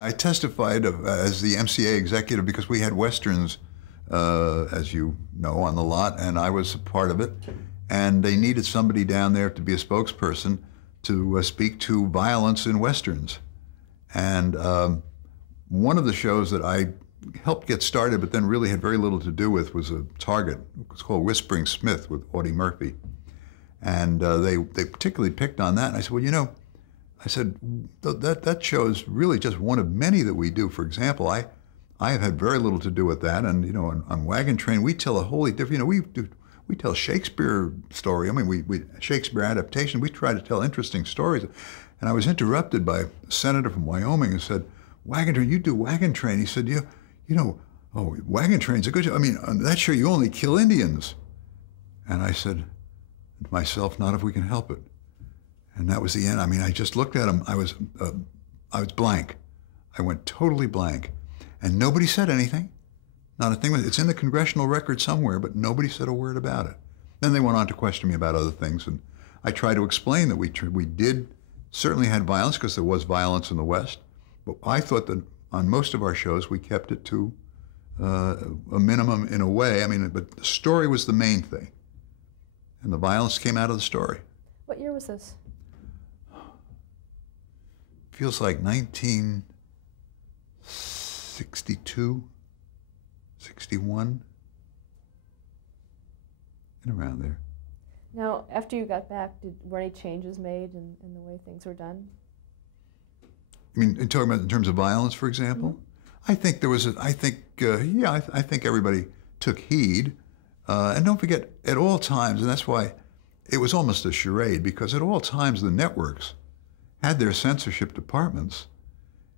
I testified as the MCA executive because we had Westerns, as you know, on the lot, and I was a part of it. And they needed somebody down there to be a spokesperson to speak to violence in Westerns. And one of the shows that I helped get started, but then really had very little to do with, was a Target. It was called Whispering Smith with Audie Murphy. And they particularly picked on that. And I said, well, you know, I said, that show is really just one of many that we do. For example, I have had very little to do with that. And, you know, on Wagon Train, we tell a wholly different, you know, we tell Shakespeare story. I mean, we Shakespeare adaptation. We try to tell interesting stories. And I was interrupted by a senator from Wyoming who said, Wagon Train, you do Wagon Train. He said, you know, oh, Wagon Train's a good show. I mean, on that show, you only kill Indians. And I said to myself, not if we can help it. And that was the end. I mean, I just looked at him. I was blank. I went totally blank. And nobody said anything. Not a thing. It's in the congressional record somewhere, but nobody said a word about it. Then they went on to question me about other things, and I tried to explain that we did certainly had violence, because there was violence in the West, but I thought that on most of our shows we kept it to a minimum in a way. I mean, but the story was the main thing, and the violence came out of the story. What year was this? Feels like 1962. 61, and around there. Now, after you got back, were any changes made in the way things were done? I mean, talking about in terms of violence, for example? Mm-hmm. I think there was I think everybody took heed. And don't forget, at all times, and that's why it was almost a charade, because at all times the networks had their censorship departments.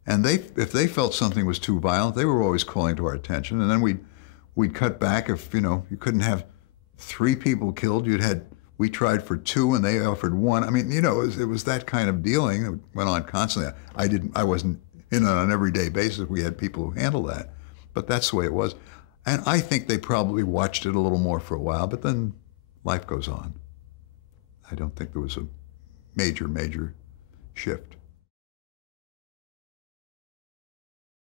And if they felt something was too violent, they were always calling to our attention. And then we'd cut back. If, you know, you couldn't have 3 people killed, we tried for 2 and they offered 1. I mean, you know, it was that kind of dealing that went on constantly. I wasn't in on an everyday basis. We had people who handled that, but that's the way it was. And I think they probably watched it a little more for a while, but then life goes on. I don't think there was a major shift.